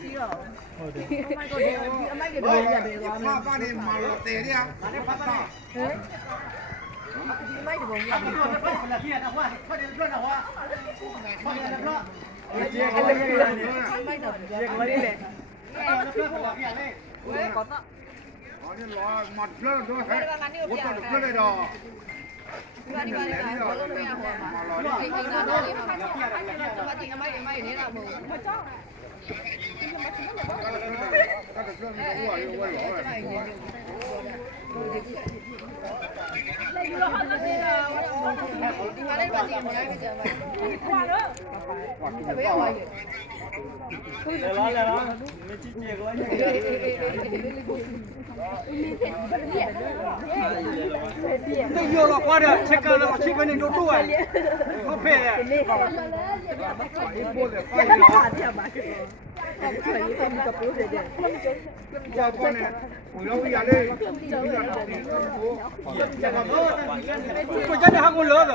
စီရောဟုတ်တယ်အမိုက်ကိုပြောရတယ်သွားမယ် ပါနေမှာတော့တယ်ရပါနေပါပါဟဲ့ဒီမိုက်တပုံရပြီအဲ့လိုမျိုးမိုက်တော့ပြောမလေးလေဝဲကောတာ ဟောဒီလောမတ်ဖလောတော့ဟဲ့ဝတ်တော့ဖလောတော့ဒီပါလေးကဘာလို့မရဟောမှာအိမ်နာတော့လေးမှာတော့ဒီအမိုက်နေတာမဟုတ်ဘူးမကြောက်ဒီမှာလည်းပါကြည့်များကြတယ်ခွာတော့ဘယ်ရောက်လဲ来了，没去接过去。那要了花的，吃干了，7分钟就做完，好拍的。ကြာပေါ်နေဘယ်လိုရလဲ我家里还给我捞着。